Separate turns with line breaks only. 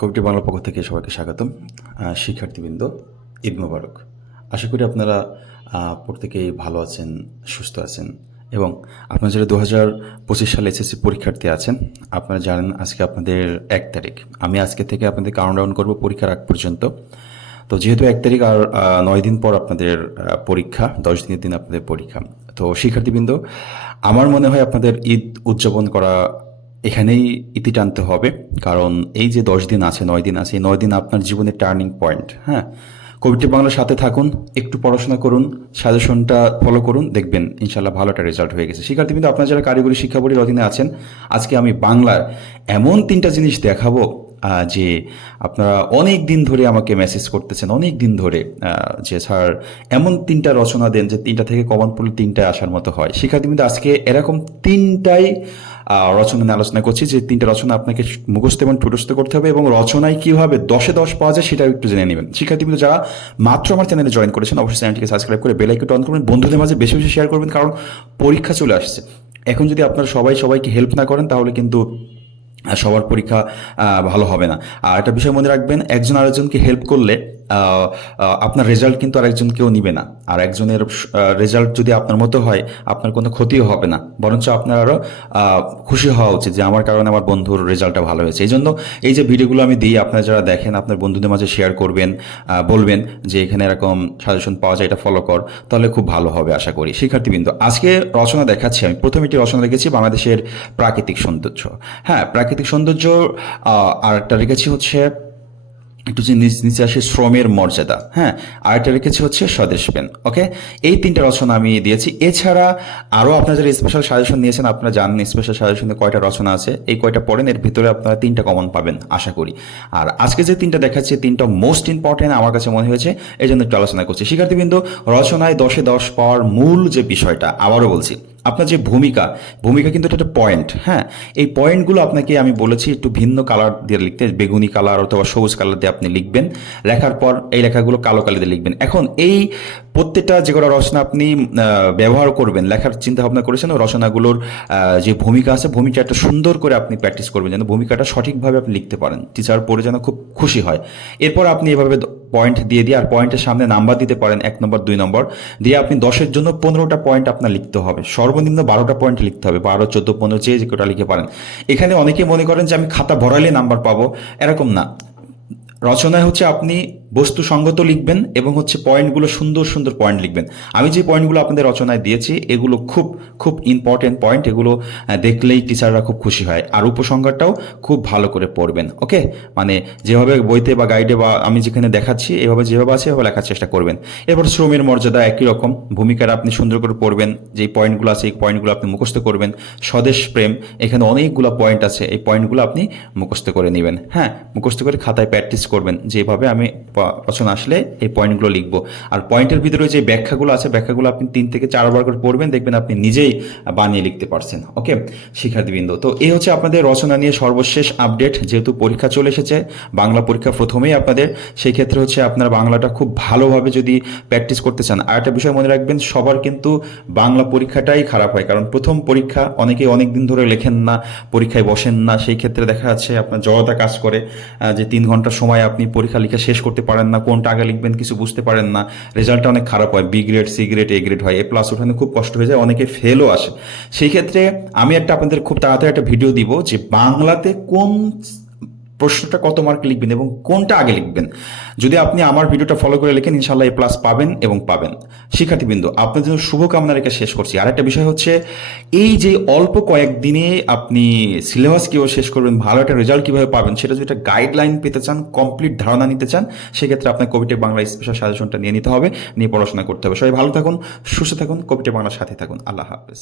কবিটি বাংলা পক্ষ থেকে সবাইকে স্বাগতম শিক্ষার্থীবৃন্দ, ঈদ মোবারক। আশা করি আপনারা প্রত্যেকেই ভালো আছেন, সুস্থ আছেন এবং আপনারা যারা দু হাজার পঁচিশ সালে এসএসসি পরীক্ষার্থী আছেন, আপনারা জানেন আজকে আপনাদের এক তারিখ। আমি আজকে থেকে আপনাদের কাউন্ট ডাউন করব পরীক্ষার আগ পর্যন্ত। তো যেহেতু এক তারিখ আর নয় দিন পর আপনাদের পরীক্ষা, দশ দিনের দিন আপনাদের পরীক্ষা। তো শিক্ষার্থীবৃন্দ, আমার মনে হয় আপনাদের ঈদ উদযাপন করা এখানেই ইতি টানতে হবে। কারণ এই যে দশ দিন আছে, নয় দিন আছে নয় দিন আপনার জীবনের টার্নিং পয়েন্ট হ্যাঁ? কোভিডটি বাংলার সাথে থাকুন, একটু পড়াশোনা করুন, সাজেশনটা ফলো করুন, দেখবেন ইনশাল্লাহ ভালো একটা রেজাল্ট হয়ে গেছে। শিক্ষার্থী কিন্তু আপনারা যারা কারিগরি শিক্ষা বোর্ডের অধীনে আছেন, আজকে আমি বাংলার এমন তিনটা জিনিস দেখাবো যে আপনারা অনেক দিন ধরে আমাকে মেসেজ করতেছেন, অনেক দিন ধরে যে স্যার এমন তিনটা রচনা দেন যে তিনটা থেকে কমন পড়লে তিনটায় আসার মতো হয়। শিক্ষার্থী কিন্তু আজকে এরকম তিনটাই রচনা নিয়ে আলোচনা করছি, যে তিনটা রচনা আপনাকে মুখস্থ এবং ঠুটস্থ করতে হবে এবং রচনায় কীভাবে দশে দশ পাওয়া যায় সেটাও একটু জেনে নেবেন। শিক্ষার্থী কিন্তু যারা মাত্র আমার চ্যানেলে জয়েন করেছেন, অবশ্যই চ্যানেলটিকে সাবস্ক্রাইব করে বেলাইকনটা অন করবেন। বন্ধুদের মাঝে বেশি বেশি শেয়ার করবেন, কারণ পরীক্ষা চলে আসছে। এখন যদি আপনারা সবাই সবাইকে হেল্প না করেন, তাহলে কিন্তু সবার পরীক্ষা ভালো হবে না। আর একটা বিষয় মনে রাখবেন, একজন আরেকজনকে হেল্প করলে আপনার রেজাল্ট কিন্তু আরেকজন কেউ নিবে না। আর একজনের রেজাল্ট যদি আপনার মতো হয়, আপনার কোনো ক্ষতিও হবে না। বরঞ্চ আপনার আরও খুশি হওয়া উচিত যে আমার কারণে আমার বন্ধুর রেজাল্টটা ভালো হয়েছে। এই জন্য এই যে ভিডিওগুলো আমি দিই, আপনারা যারা দেখেন, আপনার বন্ধুদের মাঝে শেয়ার করবেন বলবেন যে এখানে এরকম সাজেশন পাওয়া যায়, এটা ফলো কর, তাহলে খুব ভালো হবে আশা করি। শিক্ষার্থীবৃন্দ, আজকে রচনা দেখাচ্ছি আমি। প্রথম একটি রচনা রেখেছি বাংলাদেশের প্রাকৃতিক সৌন্দর্য। হ্যাঁ প্রাকৃতিক সৌন্দর্য আর একটা রেখেছি হচ্ছে একটু যে নিচ- আসে শ্রমের মর্যাদা হ্যাঁ? আরেকটা রেখেছি হচ্ছে স্বদেশ পেন, ওকে? এই তিনটা রচনা আমি দিয়েছি। এছাড়া আরও আপনারা যারা স্পেশাল সাজেশন নিয়েছেন, আপনারা জানেন স্পেশাল সাজেশনে কয়টা রচনা আছে। এই কয়টা পড়েন, এর ভিতরে আপনারা তিনটা কমন পাবেন, আশা করি। আর আজকে যে তিনটা দেখাচ্ছি তিনটা মোস্ট ইম্পর্টেন্ট আমার কাছে মনে হয়েছে, এই জন্য একটু আলোচনা করছি। শিক্ষার্থীবৃন্দ, রচনায় দশে দশ পাওয়ার মূল যে বিষয়টা, আবারও বলছি আপনার যে ভূমিকা ভূমিকা কিন্তু এটা একটা পয়েন্ট হ্যাঁ? এই পয়েন্টগুলো আপনাকে আমি বলেছি একটু ভিন্ন কালার দিয়ে লিখতে, বেগুনি কালার অথবা সবুজ কালার দিয়ে আপনি লিখবেন। লেখার পর এই লেখাগুলো কালো কালি দিয়ে লিখবেন। এখন এই প্রত্যেকটা যে কটা রচনা আপনি ব্যবহার করবেন, লেখার চিন্তা ভাবনা করেছেন রচনাগুলোর যে ভূমিকা আছে ভূমিকা একটা সুন্দর করে আপনি প্র্যাকটিস করবেন যেন ভূমিকাটা সঠিকভাবে আপনি লিখতে পারেন। টিচার পড়ে যেন খুব খুশি হয়। এরপর আপনি এভাবে পয়েন্ট দিয়ে দিয়ে আর পয়েন্টের সামনে নাম্বার দিতে পারেন, এক নম্বর, দুই নম্বর, দিয়ে আপনি দশের জন্য পনেরোটা পয়েন্ট আপনার লিখতে হবে। সর্বনিম্ন বারোটা পয়েন্ট লিখতে হবে, বারো, চোদ্দ, পনেরো চেয়ে যে কটা লিখে পারেন। এখানে অনেকে মনে করেন যে আমি খাতা ভরালে নাম্বার পাবো, এরকম না। রচনায় হচ্ছে আপনি বস্তু সঙ্গত লিখবেন এবং হচ্ছে পয়েন্টগুলো সুন্দর সুন্দর পয়েন্ট লিখবেন। আমি যে পয়েন্টগুলো আপনাদের রচনায় দিয়েছি, এগুলো খুব খুব ইম্পর্টেন্ট পয়েন্ট এগুলো দেখলেই টিচাররা খুব খুশি হয়। আর উপসংহারটাও খুব ভালো করে পড়বেন ওকে মানে যেভাবে বইতে বা গাইডে বা আমি যেখানে দেখাচ্ছি, এভাবে যেভাবে আছে, এভাবে লেখার চেষ্টা করবেন। এরপর শ্রমের মর্যাদা একই রকম। ভূমিকার আপনি সুন্দর করে পড়বেন যে পয়েন্টগুলো আছে, এই পয়েন্টগুলো আপনি মুখস্থ করবেন। স্বদেশ প্রেম, এখানে অনেকগুলো পয়েন্ট আছে, এই পয়েন্টগুলো আপনি মুখস্থ করে নেবেন। হ্যাঁ মুখস্থ করে খাতায় প্র্যাকটিস করবেন। যেভাবে আমি রচনা আসলে এই পয়েন্টগুলো লিখব। আর পয়েন্টের ভিতরে যে ব্যাখ্যাগুলো আছে, ব্যাখ্যাগুলো আপনি তিন থেকে চারবার করে পড়বেন, দেখবেন আপনি নিজেই বানিয়ে লিখতে পারছেন, ওকে? শিক্ষার্থীবৃন্দ, তো এই হচ্ছে আপনাদের রচনা নিয়ে সর্বশেষ আপডেট যেহেতু পরীক্ষা চলে এসেছে, বাংলা পরীক্ষা প্রথমেই আপনাদের, সেই ক্ষেত্রে হচ্ছে আপনার বাংলাটা খুব ভালোভাবে যদি প্র্যাকটিস করতে চান, আর একটা বিষয় মনে রাখবেন, সবার কিন্তু বাংলা পরীক্ষাটাই খারাপ হয়, কারণ প্রথম পরীক্ষা অনেকেই অনেক দিন ধরে লেখেন না, পরীক্ষায় বসেন না, সেই ক্ষেত্রে দেখা যাচ্ছে আপনার জড়তা কাজ করে যে তিন ঘণ্টার সময় আপনি পরীক্ষা লিখে শেষ করতে পারেন না, কোনটা আগে লিখবেন কিছু বুঝতে পারেন না। রেজাল্টটা অনেক খারাপ হয় B grade C grade A grade হয় এ প্লাস ওঠানো খুব কষ্ট হয়ে যায়, অনেকে ফেলও আসে। সেই ক্ষেত্রে আমি একটা আপনাদের খুব তাড়াতাড়ি একটা ভিডিও দিব যে বাংলাতে কোন প্রশ্নটা কত মার্ক লিখবেন এবং কোনটা আগে লিখবেন? যদি আপনি আমার ভিডিওটা ফলো করে লেখেন ইনশাল্লাহ এ প্লাস পাবেন এবং পাবেন। শিক্ষার্থীবৃন্দ, আপনার জন্য শুভকামনা রেখে শেষ করছি। আর একটা বিষয় হচ্ছে, এই যে অল্প কয়েকদিনে আপনি সিলেবাস কীভাবে শেষ করবেন, ভালো একটা রেজাল্ট কীভাবে পাবেন, সেটা যদি একটা গাইডলাইন পেতে চান কমপ্লিট ধারণা নিতে চান, সেক্ষেত্রে আপনার কবিটেক বাংলা স্পেশাল সাজেশনটা নিয়ে নিতে হবে, নিয়ে পড়াশোনা করতে হবে। সবাই ভালো থাকুন, সুস্থ থাকুন কবিটেক বাংলার সাথে থাকুন। আল্লাহ হাফেজ।